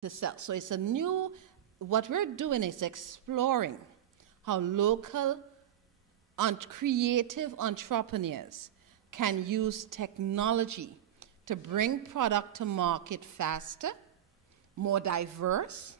to sell. So it's a new, what we're doing is exploring how local creative entrepreneurs can use technology to bring product to market faster, more diverse,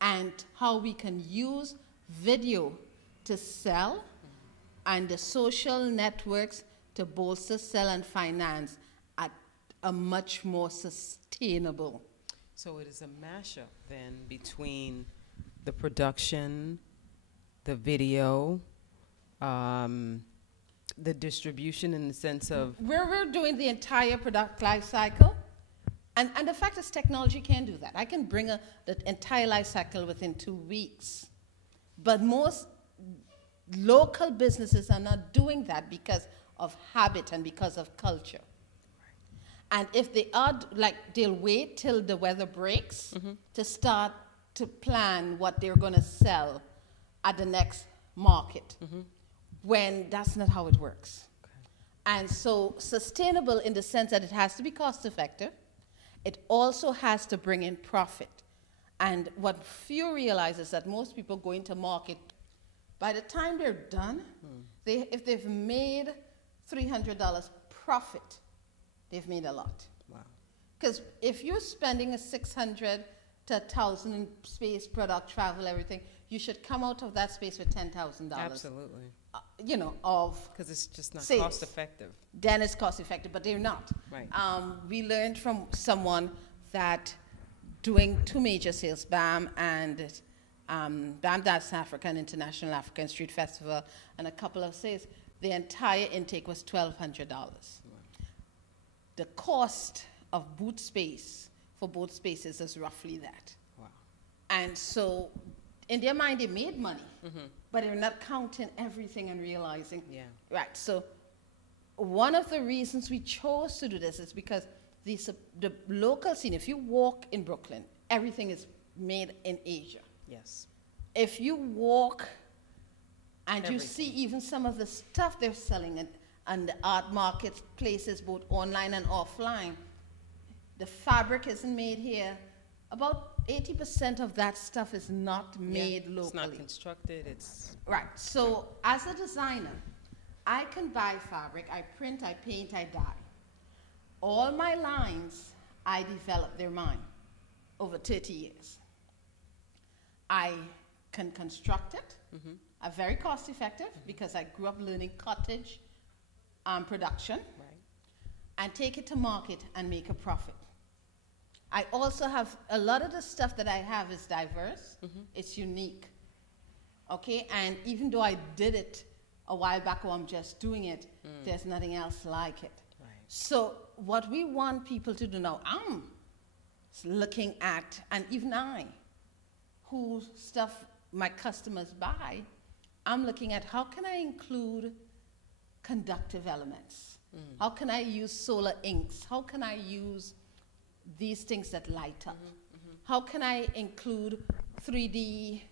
and how we can use video to sell and the social networks to bolster, sell, and finance at a much more sustainable. So it is a mashup then between the production, the video, the distribution in the sense of... We're doing the entire product life cycle. And the fact is technology can do that. I can bring the entire life cycle within 2 weeks. But most local businesses are not doing that because of habit and because of culture. And if they are, like, they'll wait till the weather breaks to start to plan what they're going to sell at the next market, when that's not how it works. Okay. And so sustainable in the sense that it has to be cost effective. It also has to bring in profit. And what few realize is that most people go into market, by the time they're done, if they've made $300 profit, they've made a lot. Wow. Because if you're spending a $600 to $1,000 space, product, travel, everything, you should come out of that space with $10,000. Absolutely. You know, of because it's just not sales. Cost effective. Then it's cost effective, but they're not. Right. We learned from someone that doing 2 major sales, BAM and BAM Dance Africa and International African Street Festival, and a couple of sales, the entire intake was $1,200. Wow. The cost of booth space for both spaces is roughly that. Wow. And so in their mind, they made money, but they're not counting everything and realizing. Yeah. Right. So one of the reasons we chose to do this is because the local scene, if you walk in Brooklyn, everything is made in Asia. Yes. If you walk and you see even some of the stuff they're selling and the art markets, places both online and offline, the fabric isn't made here. About 80% of that stuff is not made locally. It's not constructed, it's... Right, so as a designer, I can buy fabric, I print, I paint, I dye. All my lines, I developed their mine over 30 years. I can construct it, are very cost effective because I grew up learning cottage production, and take it to market and make a profit. I also have, a lot of the stuff that I have is diverse, it's unique, okay? And even though I did it a while back or I'm just doing it, there's nothing else like it. Right. So what we want people to do now, I'm looking at, and even I, whose stuff my customers buy, I'm looking at how can I include conductive elements? How can I use solar inks? How can I use these things that light up? How can I include 3D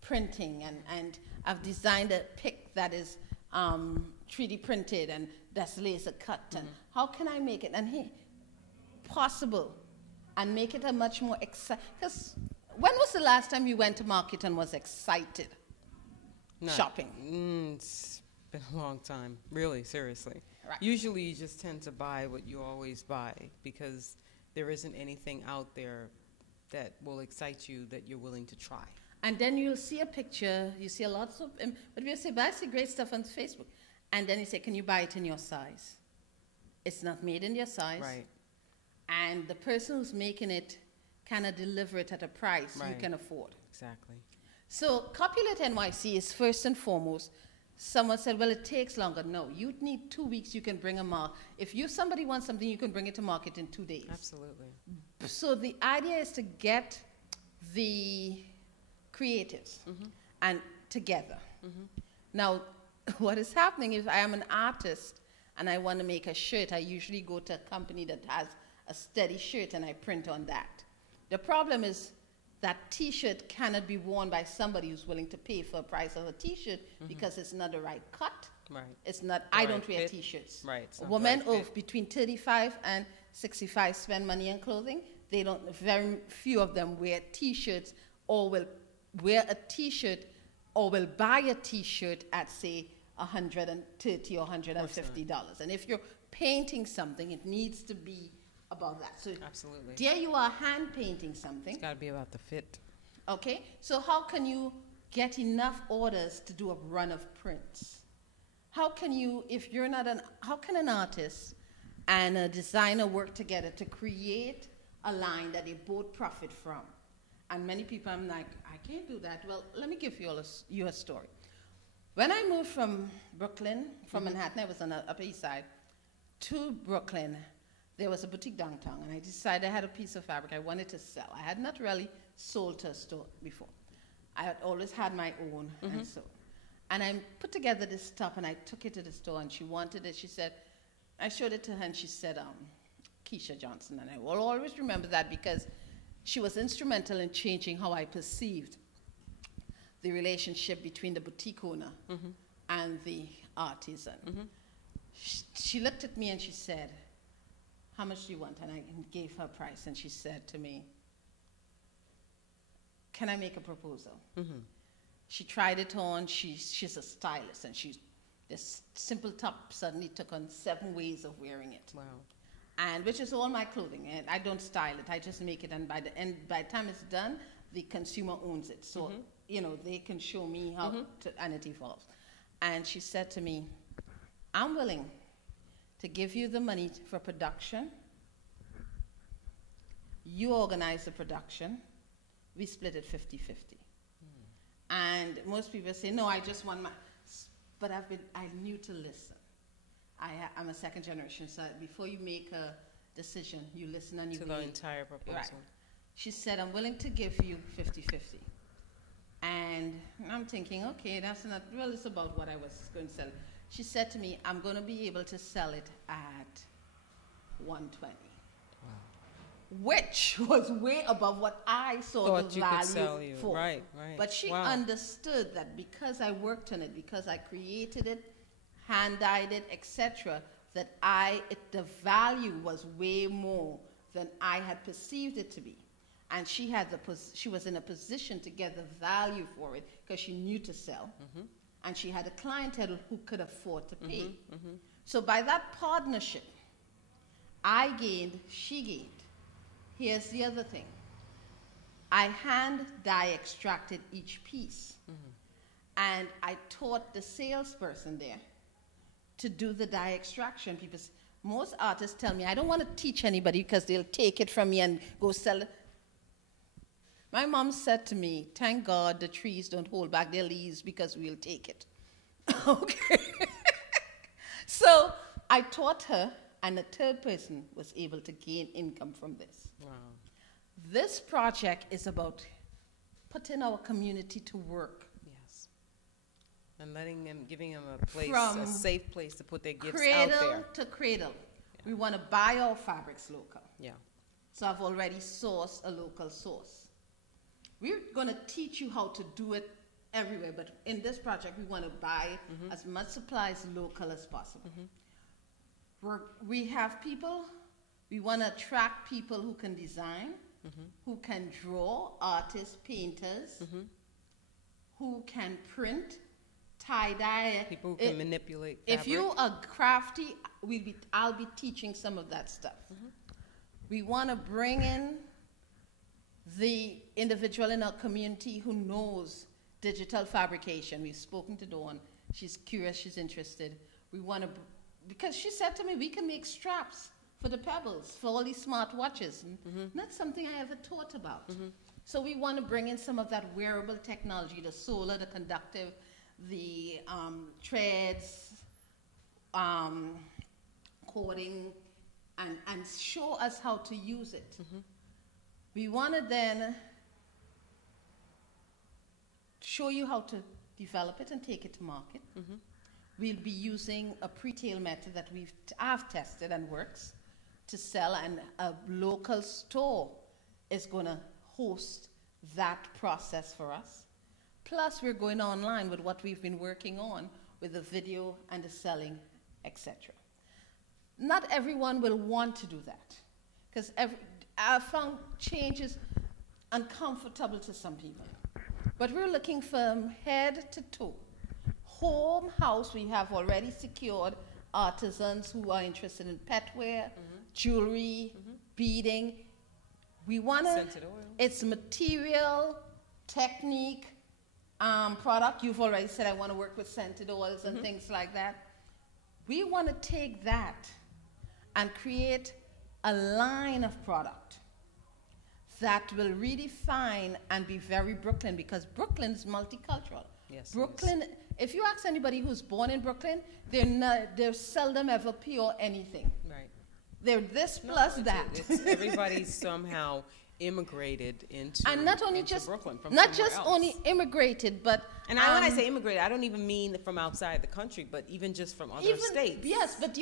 printing? And I've designed a pick that is 3D printed and that's laser cut. And how can I make it possible and make it a much more exciting? Because when was the last time you went to market and was excited shopping? It's been a long time, really, seriously. Right. Usually you just tend to buy what you always buy because there isn't anything out there that will excite you that you're willing to try. And then you'll see a picture, you see a lot of, but we'll say, but I see great stuff on Facebook. And then you say, can you buy it in your size? It's not made in your size. Right. And the person who's making it cannot deliver it at a price you can afford. Exactly. So CopulateNYC is first and foremost, someone said, well, it takes longer. No, you need 2 weeks, you can bring a market. If somebody wants something, you can bring it to market in 2 days. Absolutely. So the idea is to get the creatives and together. Now, what is happening is I am an artist and I want to make a shirt. I usually go to a company that has a steady shirt and I print on that. The problem is that T-shirt cannot be worn by somebody who's willing to pay for the price of a T-shirt because it's not the right cut. Right. It's not. I don't wear T-shirts. Right. Women of between 35 and 65 spend money on clothing. They don't. Very few of them wear T-shirts or will wear a T-shirt or will buy a T-shirt at say $130 or $150. And if you're painting something, it needs to be about that. So absolutely. There you are hand painting something. It's got to be about the fit. Okay. So how can you get enough orders to do a run of prints? How can you, if you're not how can an artist and a designer work together to create a line that they both profit from? And many people, I'm like, I can't do that. Well, let me give you a story. When I moved from Brooklyn, from Manhattan, I was on the Upper East Side, to Brooklyn, there was a boutique downtown, and I decided I had a piece of fabric I wanted to sell. I had not really sold to a store before. I had always had my own, and so. And I put together this stuff, and I took it to the store, and she wanted it. She said, I showed it to her, and she said, Keisha Johnson. And I will always remember that because she was instrumental in changing how I perceived the relationship between the boutique owner and the artisan. She looked at me, and she said, how much do you want? And I gave her a price, and she said to me, can I make a proposal? She tried it on. She's a stylist, and this simple top suddenly took on 7 ways of wearing it. Wow. And which is all my clothing, and I don't style it. I just make it, and by the time it's done, the consumer owns it. So they can show me how and it evolves. And she said to me, I'm willing to give you the money for production. You organize the production. We split it 50-50. And most people say, no, I just want my, but I knew to listen. I'm a second generation, so before you make a decision, you listen and you to the entire proposal. Right. She said, I'm willing to give you 50-50. And I'm thinking, okay, that's not, well, it's about what I was going to sell. She said to me, I'm going to be able to sell it at $120. Which was way above what I saw the value for. Right. But she understood that because I worked on it, because I created it, hand-dyed it, etc., that the value was way more than I had perceived it to be. And she was in a position to get the value for it because she knew to sell. And she had a clientele who could afford to pay. So by that partnership, I gained, she gained. Here's the other thing. I hand dye extracted each piece. And I taught the salesperson there to do the dye extraction. Most artists tell me, I don't want to teach anybody because they'll take it from me and go sell it. My mom said to me, thank God the trees don't hold back their leaves because we'll take it. Okay. So I taught her, and a third person was able to gain income from this. Wow. This project is about putting our community to work. Yes. And giving them a place, a safe place to put their gifts out there. Cradle to cradle. Yeah. We want to buy our fabrics local. Yeah. So I've already sourced a local source. We're going to teach you how to do it everywhere, but in this project, we want to buy as much supplies local as possible. We have people, we want to attract people who can design, who can draw, artists, painters, who can print, tie-dye. People who can manipulate fabric. If you are crafty, I'll be teaching some of that stuff. We want to bring in the individual in our community who knows digital fabrication. We've spoken to Dawn. She's curious, she's interested. We want to, because she said to me, we can make straps for the pebbles, for all these smart watches. Not something I ever thought about. So we want to bring in some of that wearable technology, the solar, the conductive, the threads, cording, and show us how to use it. We want to then show you how to develop it and take it to market. We'll be using a pre-tail method that I've tested and works to sell, and a local store is going to host that process for us. Plus, we're going online with what we've been working on with the video and the selling, etc. Not everyone will want to do that, because I found changes uncomfortable to some people. But we're looking from head to toe. Home, house, we have already secured artisans who are interested in petware, jewelry, beading. We want to, it's material, technique, product. You've already said I want to work with scented oils and things like that. We want to take that and create a line of product that will redefine and be very Brooklyn, because Brooklyn is multicultural. Yes, Brooklyn, if you ask anybody who's born in Brooklyn, they're seldom ever pure anything. Right. They're this plus that. Everybody's somehow immigrated into and not only just Brooklyn from not somewhere just else. only immigrated, but and when I say immigrated, I don't even mean from outside the country, but even just from other states. Yes, but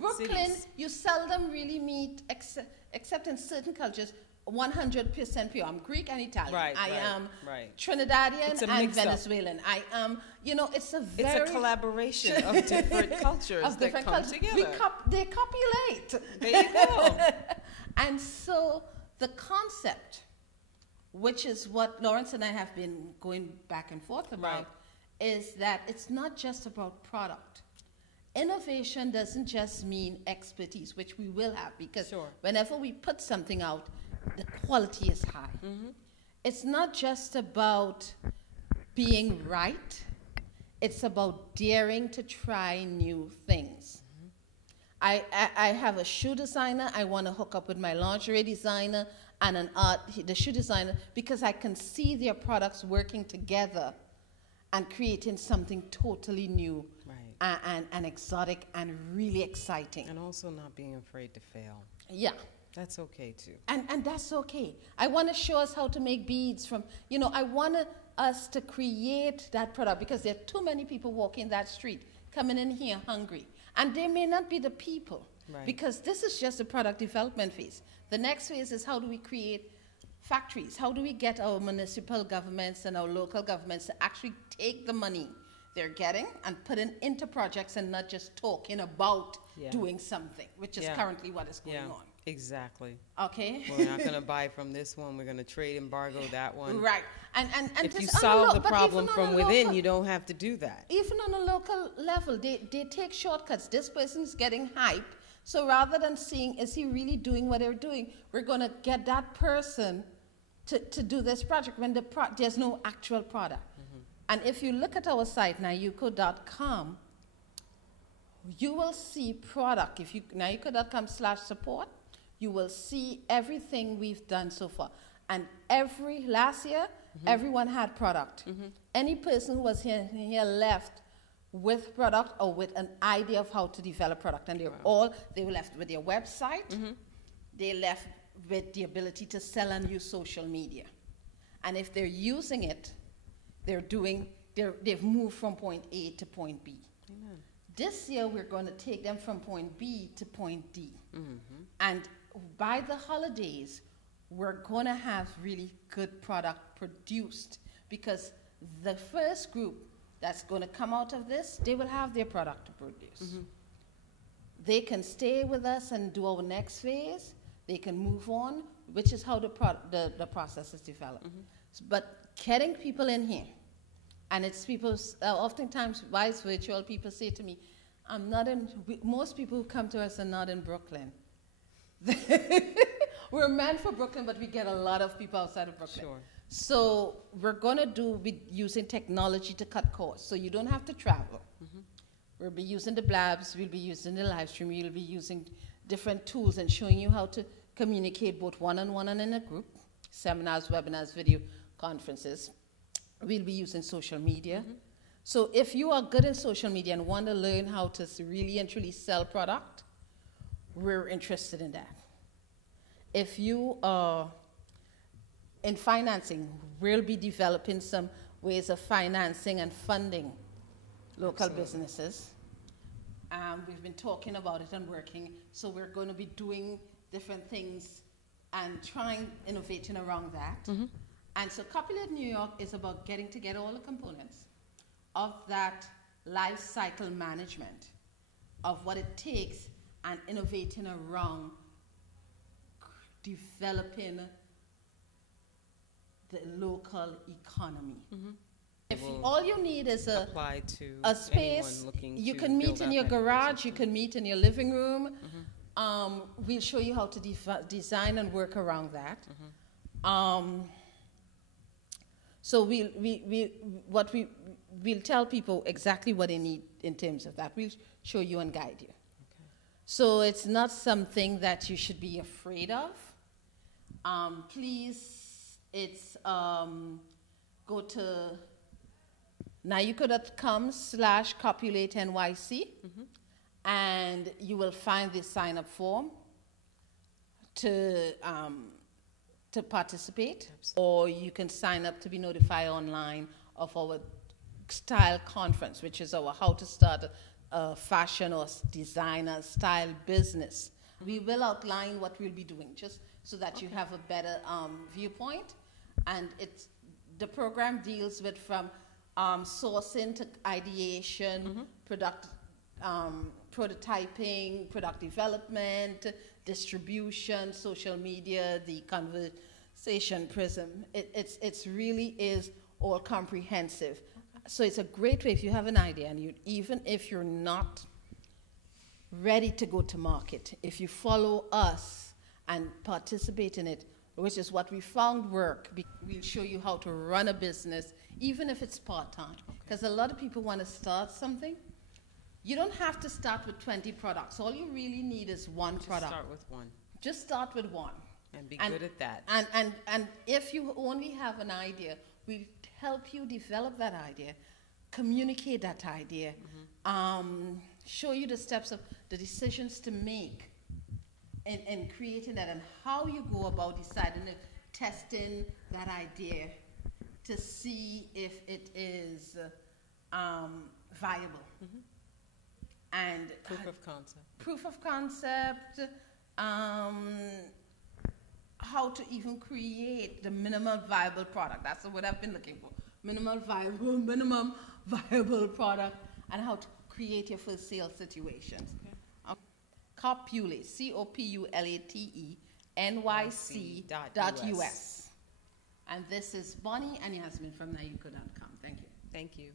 Brooklyn, cities. you seldom really meet, except in certain cultures, 100% pure. I'm Greek and Italian. I am Trinidadian and Venezuelan. I am, it's a collaboration of different cultures that come together. They copulate. There you go. And so the concept, which is what Lawrence and I have been going back and forth about, is that it's not just about product. Innovation doesn't just mean expertise, which we will have, because whenever we put something out, the quality is high. It's not just about being right. It's about daring to try new things. I have a shoe designer. I want to hook up with my lingerie designer and the shoe designer, because I can see their products working together and creating something totally new and exotic and really exciting. And also not being afraid to fail. Yeah. That's okay, too. And that's okay. I want to show us how to make beads from, I want us to create that product, because there are too many people walking that street, coming in here hungry. And they may not be the people, because this is just a product development phase. The next phase is, how do we create factories? How do we get our municipal governments and our local governments to actually take the money they're getting and put it into projects and not just talking about doing something, which is currently what is going on. Exactly. Okay. We're not going to buy from this one. We're going to trade embargo that one. Right. And if you solve the problem from within, you don't have to do that. Even on a local level, they take shortcuts. This person's getting hype. So rather than seeing, is he really doing what they're doing, we're going to get that person to do this project when there's no actual product. And if you look at our site, nayuko.com, you will see product. If you nayuko.com/support, you will see everything we've done so far. And last year, everyone had product. Any person who was here left with product or with an idea of how to develop product. And they were left with their website. They left with the ability to sell and use social media. And if they're using it, they've moved from point A to point B. Amen. This year, we're going to take them from point B to point D. And by the holidays, we're going to have really good product produced, because the first group that's going to come out of this, they will have their product to produce. They can stay with us and do our next phase. They can move on, which is how the process is developed. But getting people in here, and it's people, oftentimes wise virtual people say to me, most people who come to us are not in Brooklyn. We're meant for Brooklyn, but we get a lot of people outside of Brooklyn. So we're going to be using technology to cut costs. So you don't have to travel. We'll be using the blabs, we'll be using the live stream, we'll be using different tools and showing you how to communicate both one-on-one and in a group, seminars, webinars, video conferences. We'll be using social media. So if you are good in social media and want to learn how to really and truly sell product, we're interested in that. If you are in financing, we'll be developing some ways of financing and funding local businesses. We've been talking about it and working, so we're going to be doing different things and innovating around that. And so Copulate New York is about getting together all the components of that life cycle management of what it takes and innovating around developing the local economy. Mm-hmm. If all you need is apply to a space, you can meet in your garage, you can meet in your living room. Mm-hmm. We'll show you how to design and work around that. Mm-hmm. So we'll tell people exactly what they need in terms of that. We'll show you and guide you. Okay. So it's not something that you should be afraid of. Please, it's go to NYC.com/CopulateNYC, and you will find the sign-up form to participate. Absolutely. Or you can sign up to be notified online of our style conference, which is our how to start a fashion or designer style business. We will outline what we'll be doing, just so that you have a better viewpoint. And the program deals with from sourcing to ideation, prototyping, product development, distribution, social media, the conversation prism. It's really is all comprehensive. So it's a great way if you have an idea, and even if you're not ready to go to market, if you follow us and participate in it, which is what we found work. We'll show you how to run a business, even if it's part-time. Because a lot of people want to start something. You don't have to start with 20 products. All you really need is one product. Start with one. Just start with one. And be good at that. And if you only have an idea, we'll help you develop that idea, communicate that idea, show you the steps of the decisions to make in creating that, and how you go about deciding, testing that idea to see if it is viable. And proof of concept. Proof of concept, how to even create the minimum viable product. That's what I've been looking for. Minimum viable product, and how to create your first sales situations. Okay. Copulate, CopulateNYC.US. And this is Bonnie and your husband from NYC.com. Thank you. Thank you.